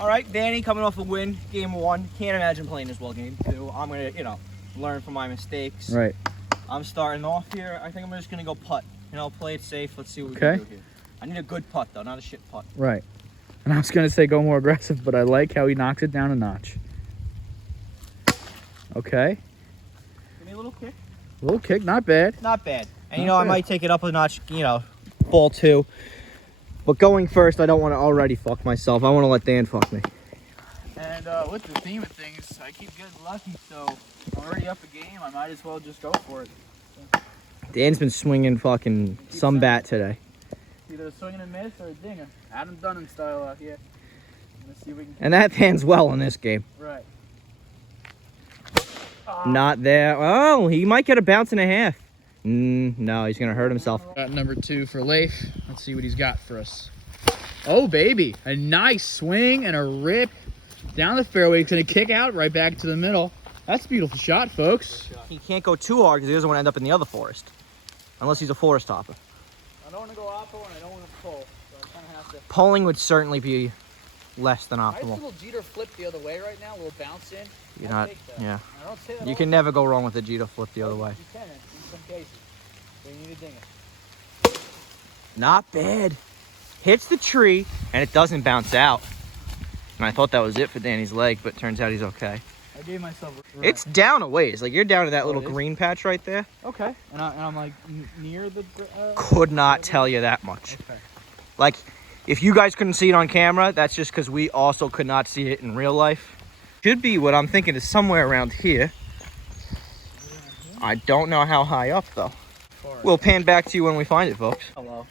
All right, Danny coming off a win, game 1. Can't imagine playing this well, game 2. I'm gonna, learn from my mistakes. Right. I'm starting off here. I think I'm just gonna go putt. Play it safe. Let's see what we Okay. can do here. I need a good putt though, not a shit putt. Right. And I was gonna say go more aggressive, but I like how he knocks it down a notch. Okay. Give me a little kick. A little kick, not bad. Not bad. And Not I bad. might take it up a notch. Ball 2. But going first, I don't want to already fuck myself. I want to let Dan fuck me. And with the theme of things, I keep getting lucky, so I'm already up a game. I might as well just go for it. Dan's been swinging fucking some bat today. Either a swing and a miss or a dinger. Adam Dunham style out here. Let's see if we can. And that Dan's well in this game. Right. Not there. Oh, he might get a bounce and a half. No, he's going to hurt himself. Got number 2 for Leif. Let's see what he's got for us. Oh, baby. A nice swing and a rip down the fairway. He's going to kick out right back to the middle. That's a beautiful shot, folks. He can't go too hard because he doesn't want to end up in the other forest. Unless he's a forest hopper. I don't want to go oppo and I don't want to pull, so I kind of have to. Pulling would certainly be less than Nice optimal. little Jeter flip the other way right now, a little bounce in. You're I'll not, take that. yeah. I don't say that You all can the never go wrong with a Jeter flip the other time. way. You can in some cases. But you need a dinger. Not bad. Hits the tree and it doesn't bounce out. And I thought that was it for Danny's leg, but turns out he's okay. I gave myself a It's down a ways. Like you're down to that Oh, little it is? green patch right there. okay. And I'm like near the. Could not tell you that much. Okay. Like, if you guys couldn't see it on camera, that's just because we also could not see it in real life. Should be what I'm thinking is somewhere around here. I don't know how high up though. We'll pan back to you when we find it, folks. Hello.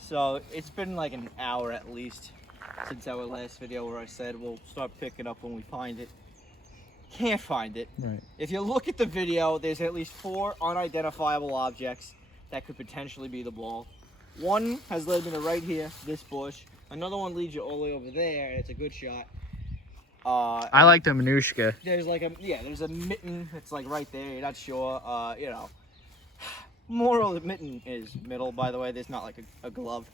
So it's been like an hour at least since our last video where I said we'll start picking up when we find it. Can't find it. Right. If you look at the video, there's at least 4 unidentifiable objects that could potentially be the ball. One has led me to right here, this bush. Another one leads you all the way over there, and it's a good shot. I like the Minushka. There's like there's a mitten that's like right there. You're not sure. Moral of the mitten is middle, by the way. There's not like a glove.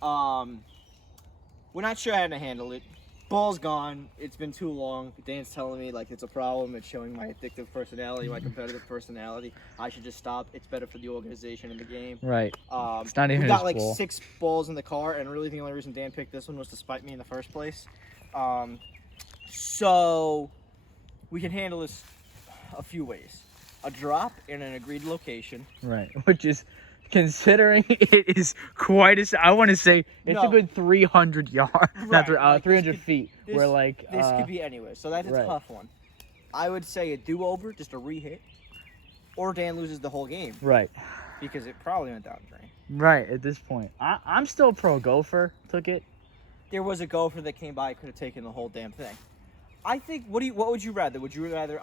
We're not sure how to handle it. Ball's gone. It's been too long. Dan's telling me like it's a problem. It's showing my addictive personality, my competitive personality. I should just stop. It's better for the organization and the game. Right. It's not even we got his like ball. 6 balls in the car, and really the only reason Dan picked this one was to spite me in the first place. So we can handle this a few ways. A drop in an agreed location. Right. Which is, considering it is quite a, I want to say it's a No. good 300 yards, Right, like, 300 this could- feet. this- Where like, This could be anywhere, so that's a right. tough one. I would say a do-over, just a re-hit, or Dan loses the whole game right. because it probably went down the drain. Right, at this point. I'm still pro gopher, took it. There was a gopher that came by, could have taken the whole damn thing. I think. What would you rather? Would you rather?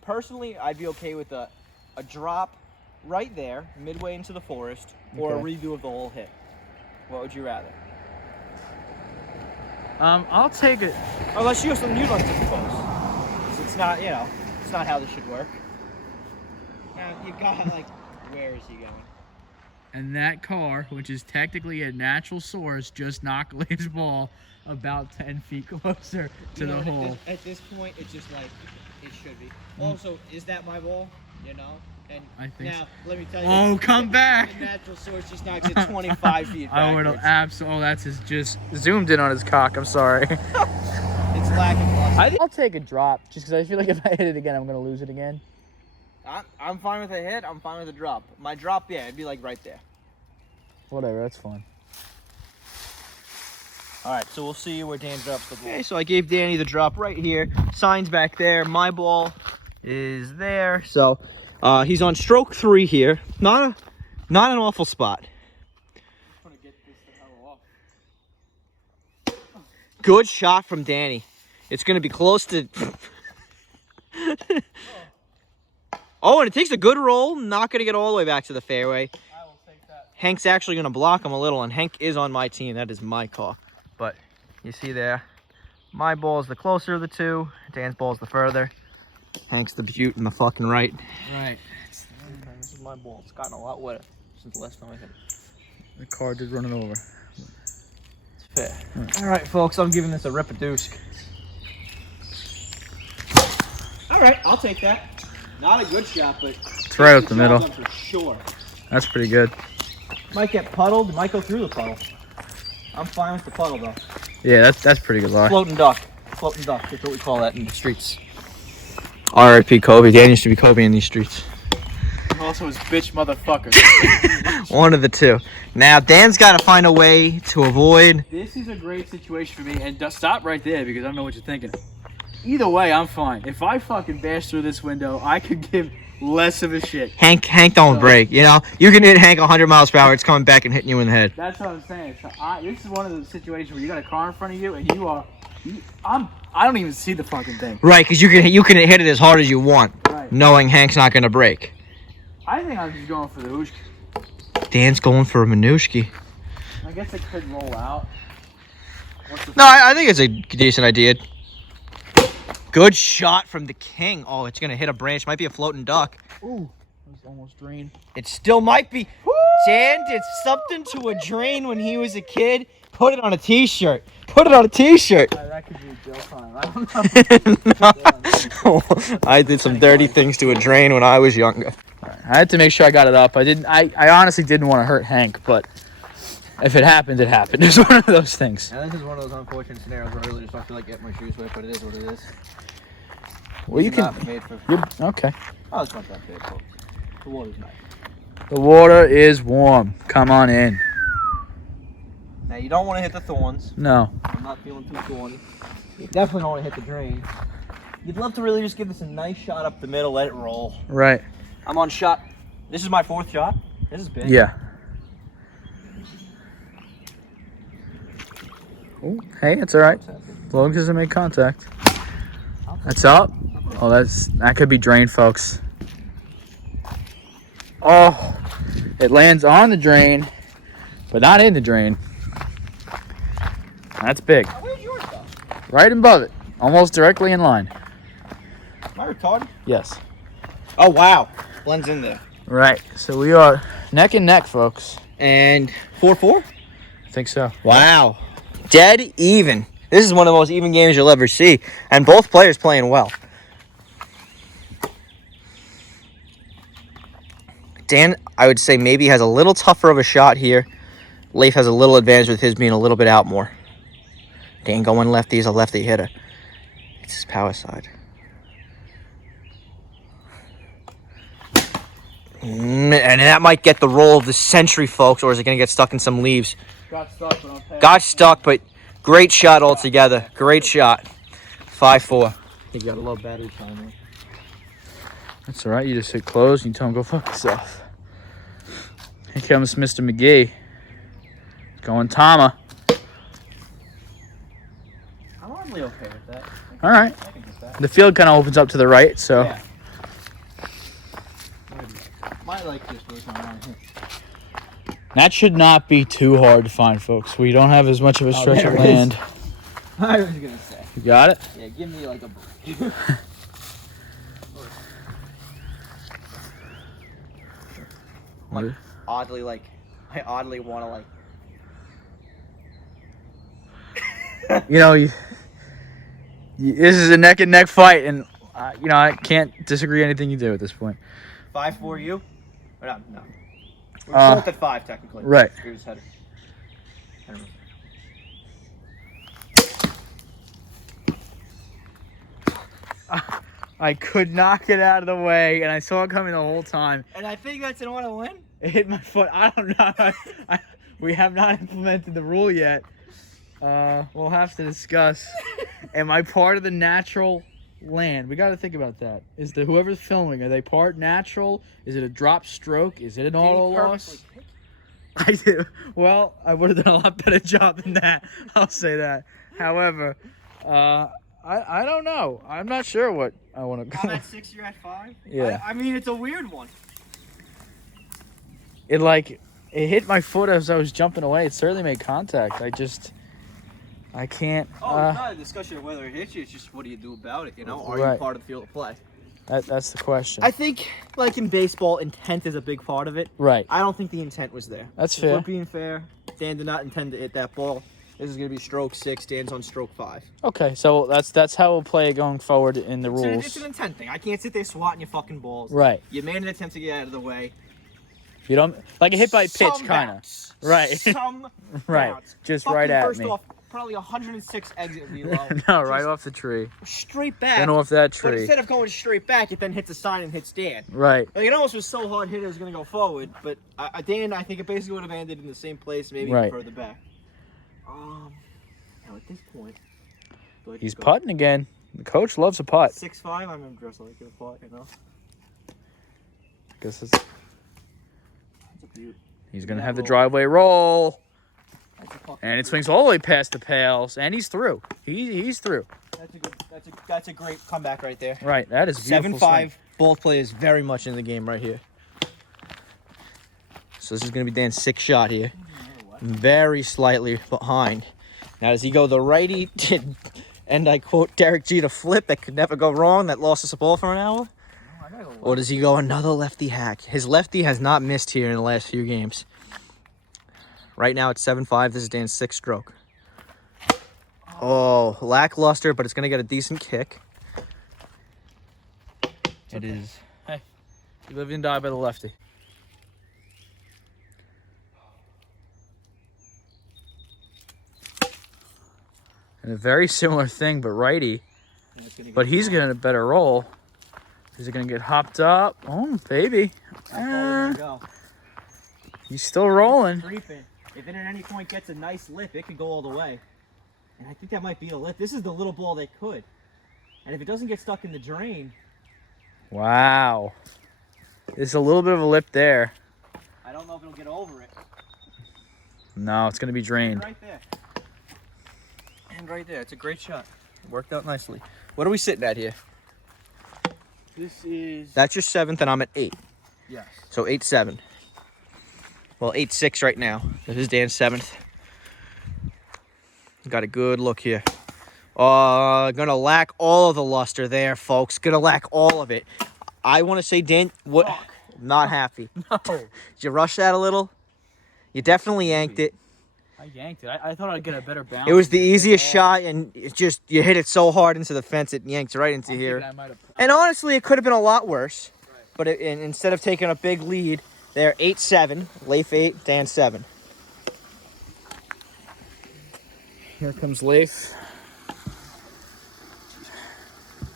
Personally, I'd be okay with a drop right there, midway into the forest, or a Okay. redo of the whole hit. What would you rather? I'll take it. Unless you have something you'd like to propose. 'Cause it's not, it's not how this should work. Now, you got like, where is he going? And that car, which is technically a natural source, just knocked Leif's ball about 10 feet closer to You the know, hole. At this point, it's just like it should be. Also, is that my ball? And I think now so. let me tell you. Oh, come back! The natural source just knocks it 25 feet I would backwards. have absolutely. Oh, that's his just zoomed in on his cock. I'm sorry. It's lacking velocity. I'll take a drop just because I feel like if I hit it again, I'm gonna lose it again. I'm fine with a hit. I'm fine with a drop. My drop, yeah, it'd be like right there. Whatever, that's fine. All right, so we'll see where Dan drops the ball. Okay, so I gave Danny the drop right here. Sign's back there. My ball is there. So he's on stroke 3 here. Not an awful spot. Good shot from Danny. It's going to be close to... Oh, and it takes a good roll. Not going to get all the way back to the fairway. I will take that. Hank's actually going to block him a little, and Hank is on my team. That is my call. But you see there, my ball is the closer of the two. Dan's ball is the further. Hank's the beaut in the fucking right. Right. This is my ball. It's gotten a lot wetter since the last time I hit it. The car did run it over. It's Fair. All right, folks, I'm giving this a rip-a-deuce. All right, I'll take that. Not a good shot, but It's right up the middle. for sure. That's pretty good. Might get puddled. Might go through the puddle. I'm fine with the puddle though. Yeah, that's pretty good luck. Floating duck. Floating duck. That's what we call that in the streets. R.I.P. Kobe. Dan used to be Kobe in these streets. Also his bitch motherfucker. One of the two. Now Dan's got to find a way to avoid. This is a great situation for me, and stop right there because I don't know what you're thinking. Either way, I'm fine. If I fucking bash through this window, I could give less of a shit. Hank don't break. You know, you can hit Hank 100 miles per hour. It's coming back and hitting you in the head. That's what I'm saying. So this is one of those situations where you got a car in front of you, and I don't even see the fucking thing. Right, because you can hit it as hard as you want, Right. knowing Hank's not gonna break. I think I'm just going for the hoosh. Dan's going for a Minushki. I guess it could roll out. No, I think it's a decent idea. Good shot from the king. Oh, it's gonna hit a branch. Might be a floating duck. Ooh, it was almost drained. It still might be. Dan did something to a drain when he was a kid. Put it on a t-shirt. Put it on a t-shirt. That could be jail time. I don't know. No. I did some dirty things to a drain when I was younger. I had to make sure I got it up. I honestly didn't want to hurt Hank, but if it happened, it happened. It's one of those things. And this is one of those unfortunate scenarios where I really just don't feel like getting my shoes wet, but it is what it is. Well, you It's can. not made for. Okay. Oh, it's not that bad, folks. The water's nice. The water is warm. Come on in. Now you don't want to hit the thorns. No. I'm not feeling too thorny. You definitely don't want to hit the drain. You'd love to really just give this a nice shot up the middle, let it roll. Right. I'm on shot. This is my 4th shot. This is big. Yeah. Oh, hey, it's all right. As long as it make contact. That's up. Oh, that could be drain, folks. Oh, it lands on the drain, but not in the drain. That's big. Where's yours go? Right above it. Almost directly in line. Am I retarded? Yes. Oh, wow. Blends in there. Right. So we are neck and neck, folks. And 4-4? I think so. Wow. Dead even. This is one of the most even games you'll ever see. And both players playing well. Dan, I would say maybe has a little tougher of a shot here. Leif has a little advantage with his being a little bit out more. Dan going lefty is a lefty hitter. It's his power side. And that might get the roll of the century, folks, or is it going to get stuck in some leaves? Got stuck, but I'm past. Got stuck, but great shot altogether. Great shot. 5-4. He got a low battery time. That's all right. You just hit close and you tell him go fuck yourself. Here comes Mr. McGee. Going Tama. I'm hardly okay with that. All right. I can get that. The field kind of opens up to the right, so. Yeah. Might like this first time around here. That should not be too hard to find, folks. We don't have as much of a stretch there of it is. land. I was gonna say. You got it? Yeah, give me like a break. Like, oddly, like, I oddly want to, like. You know, this is a neck and neck fight, and you know I can't disagree anything you do at this point. 5-4 you? Or no, no. We're both at 5 technically. right. Here's header. I could not get out of the way, and I saw it coming the whole time. And I think that's an want to win. It hit my foot. I don't know. We have not implemented the rule yet. We'll have to discuss. Am I part of the natural land? We got to think about that. Is the whoever's filming, are they part natural? Is it a drop stroke? Is it an auto loss? I do. Well, I would have done a lot better job than that. I'll say that. However, I don't know. I'm not sure what I want to I'm go. at 6, you're at 5? Yeah. I mean, it's a weird one. It hit my foot as I was jumping away. It certainly made contact. I can't. Oh, it's not a discussion of whether it hits you. It's just what do you do about it, you know? Are you Right. part of the field of play? That's the question. I think, like in baseball, intent is a big part of it. Right. I don't think the intent was there. That's If fair. we're being fair, Dan did not intend to hit that ball. This is gonna be stroke 6. Dan's on stroke 5. Okay, so that's how we'll play it going forward in the rules. It's an intent thing. I can't sit there swatting your fucking balls. Right. You made an attempt to get out of the way. You don't like a hit by pitch, Some kind of. bounce. Right. Some Right. bounce. Just Fucking right at first me. Off, probably 106 exit velo. No, right Just off the tree. straight back. Then off that But tree. instead of going straight back, it then hits the sign and hits Dan. Right. Like, it almost was so hard hit it was going to go forward, but Dan, I think it basically would have ended in the same place, maybe Right. further back. Now at this point, do I He's just go putting again. The coach loves a putt. 6'5"? I'm dressed like a putt, you know. Guess it's, That's a beaut. he's gonna That have the roll. driveway roll, That's a fucking and it beaut. swings all the way past the pails, and he's through. He's through. That's a great comeback right there. Right. That is a beautiful 7-5. swing. Both players very much in the game right here. So this is gonna be Dan's 6th shot here. Very slightly behind. Now does he go the righty? And I quote Derek Jeter flip that could never go wrong, that lost us a ball for an hour? Or does he go another lefty hack? His lefty has not missed here in the last few games. Right now it's 7-5. This is Dan's 6th stroke. Oh, lackluster, but it's going to get a decent kick. It is. You live and die by the lefty. And a very similar thing, but righty. But he's getting a better roll. Is it gonna get hopped up? Oh, baby. He's still rolling. Creeping. If it at any point gets a nice lip, it could go all the way. And I think that might be a lip. This is the little ball that could. And if it doesn't get stuck in the drain, Wow. There's a little bit of a lip there. I don't know if it'll get over it. No, it's gonna be drained. Right there. And right there. It's a great shot. Worked out nicely. What are we sitting at here? This is. That's your 7th, and I'm at 8. Yes. So 8-7. Well, 8-6 right now. This is Dan's 7th. Got a good look here. Gonna lack all of the luster there, folks. Gonna lack all of it. I want to say, Dan, what? Fuck. Not happy. No. Did you rush that a little? You definitely yanked it. I yanked it. I thought I'd get a better bounce. It was the easiest shot, and it's just you hit it so hard into the fence, it yanks right into I'm here. thinking I might have. And honestly, it could have been a lot worse. But instead of taking a big lead, they're 8-7. Leif 8, Dan 7. Here comes Leif.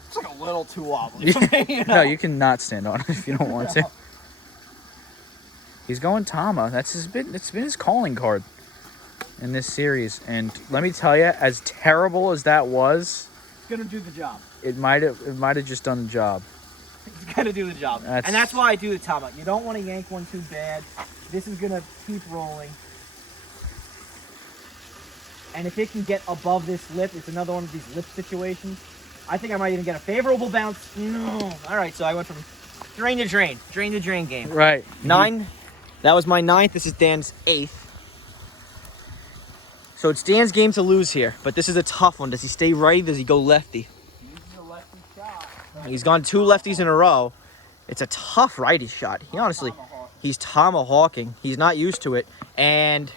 It's like a little too wobbly for me, you know? No, you can not stand on it if you don't want to. He's going Tama. It's been his calling card in this series. And let me tell you, as terrible as that was, It's gonna do the job. it might have just done the job. It's gonna do the job. That's- And that's why I do the top out. You don't want to yank one too bad. This is gonna keep rolling. And if it can get above this lip, it's another one of these lip situations. I think I might even get a favorable bounce. No. All right, so I went from drain to drain game. Right. 9. That was my 9th. This is Dan's 8th. So it's Dan's game to lose here, but this is a tough one. Does he stay righty? Does he go lefty? He's gone 2 lefties in a row. It's a tough righty shot. He's tomahawking. He's not used to it, and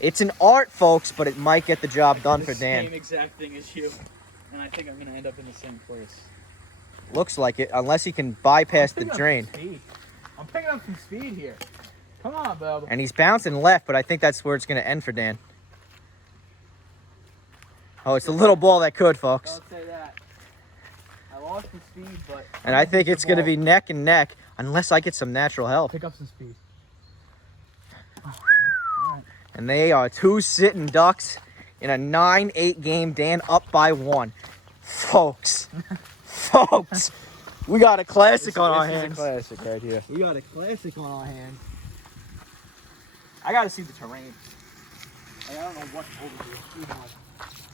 it's an art, folks, but it might get the job done for Dan. Same exact thing as you, and I think I'm gonna end up in the same place. Looks like it, unless he can bypass the drain. I'm picking up some speed here. Come on, Bub. And he's bouncing left, but I think that's where it's going to end for Dan. Oh, it's a little ball that could, folks. Don't say that. I lost the speed, but. And I think it's going to be neck and neck, unless I get some natural help. Pick up some speed. And they are 2 sitting ducks in a 9-8 game. Dan up by 1. Folks. Folks. We got a classic on our hands. This is a classic right here. We got a classic on our hands. I got to see the terrain. I don't know what's over here.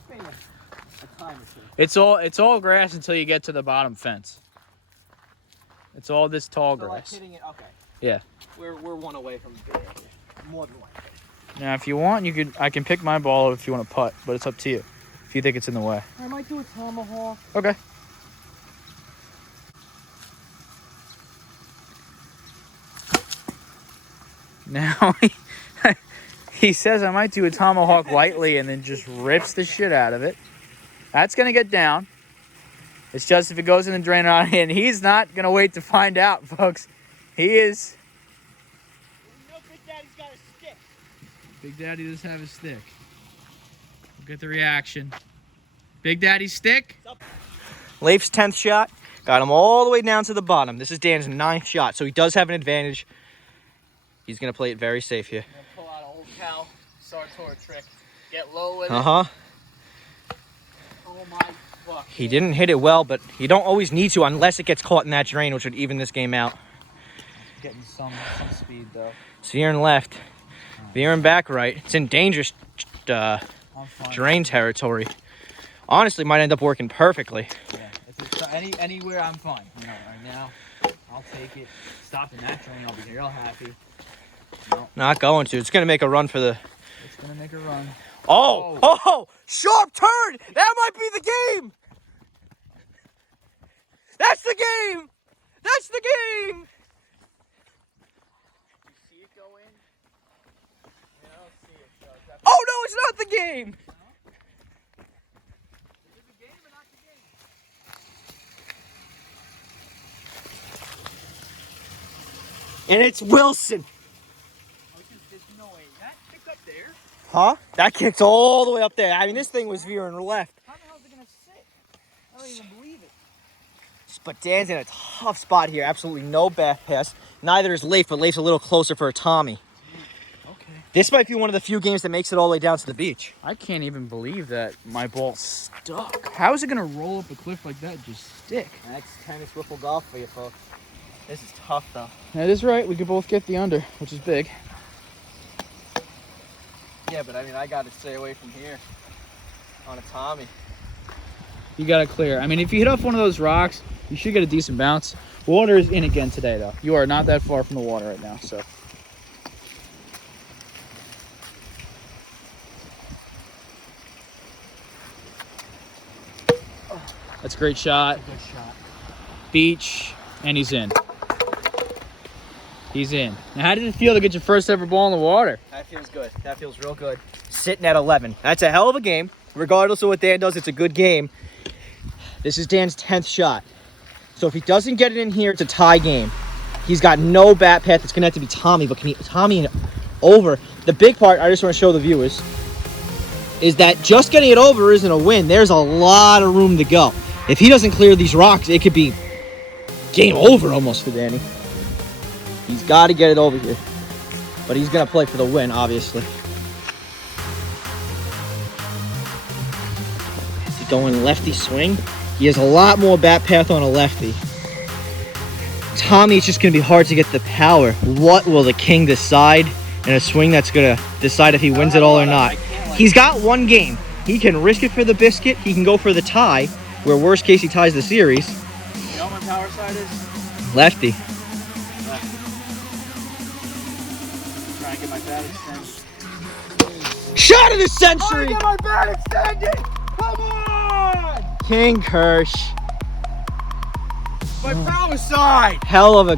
Maybe a time or two. It's all grass until you get to the bottom fence. It's all this tall So like grass. hitting it, okay. Yeah. We're 1 away from the big area. More than 1. Now, if you want, I can pick my ball if you want to putt, but it's up to you. If you think it's in the way. I might do a tomahawk. Okay. Now, He says I might do a tomahawk lightly and then just rips the shit out of it. That's going to get down. It's just if it goes in the drain or not, and he's not going to wait to find out, folks. He is. You know Big Daddy's got a stick. Big Daddy does have a stick. We'll get the reaction. Big Daddy's stick. Leif's 10th shot. Got him all the way down to the bottom. This is Dan's 9th shot, so he does have an advantage. He's going to play it very safe here. I'm going to pull out an old Cal Sartor trick. Get low with it. Uh-huh. Oh my fuck. He didn't hit it well, but you don't always need to unless it gets caught in that drain, which would even this game out. Getting some speed though. Veering left. Veering back right. It's in dangerous I'm fine. drain territory. Honestly, might end up working perfectly. Yeah. If it's anywhere, I'm fine. You know, right now, I'll take it. Stop in that drain, I'll be real happy. No, Not going to. It's going to make a run for the... it's gonna make a run. Oh! Oh! Sharp turn! That might be the game! That's the game! That's the game! You see it go in? Yeah, I don't see it. So it's Oh no, it's not the game! Is it the game or not the game? And it's Wilson. Oh, there's no way. That picked up there? Huh? That kicked all the way up there. I mean, this thing was veering left. How the hell is it gonna sit? I don't even believe it. But Dan's in a tough spot here. Absolutely no back pass. Neither is Leif, but Leif's a little closer for a Tommy. Okay. This might be one of the few games that makes it all the way down to the beach. I can't even believe that my ball stuck. How is it gonna roll up a cliff like that and just stick? That's tennis wiffle golf for you folks. This is tough though. That is right. We could both get the under, which is big. Yeah, but I mean, I got to stay away from here on a Tommy. You got to clear. I mean, if you hit off one of those rocks, you should get a decent bounce. Water is in again today, though. You are not that far from the water right now, so. That's a great shot. Good shot. Beach, and he's in. He's in. Now, how did it feel to get your first ever ball in the water? That feels good. That feels real good. Sitting at 11. That's a hell of a game. Regardless of what Dan does, it's a good game. This is Dan's 10th shot. So if he doesn't get it in here, it's a tie game. He's got no bat path. It's going to have to be Tommy, but can he Tommy over? The big part, I just want to show the viewers, is that just getting it over isn't a win. There's a lot of room to go. If he doesn't clear these rocks, it could be game over almost for Danny. He's got to get it over here. But he's going to play for the win, obviously. Is he going lefty swing? He has a lot more bat path on a lefty. Tommy, it's just going to be hard to get the power. What will the king decide in a swing that's going to decide if he wins it all or not? He's got one game. He can risk it for the biscuit. He can go for the tie, where worst case he ties the series. You know what my power side is? Lefty. Try and get my bat extended. Shot of the century! Get my bat extended! Come on! King Kirsch. My power side! Hell of a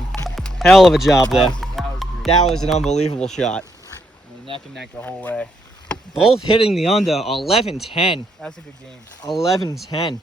job there. That was great. That was an unbelievable shot. Neck and neck the whole way. Both hitting the under 11-10. That's a good game. 11-10.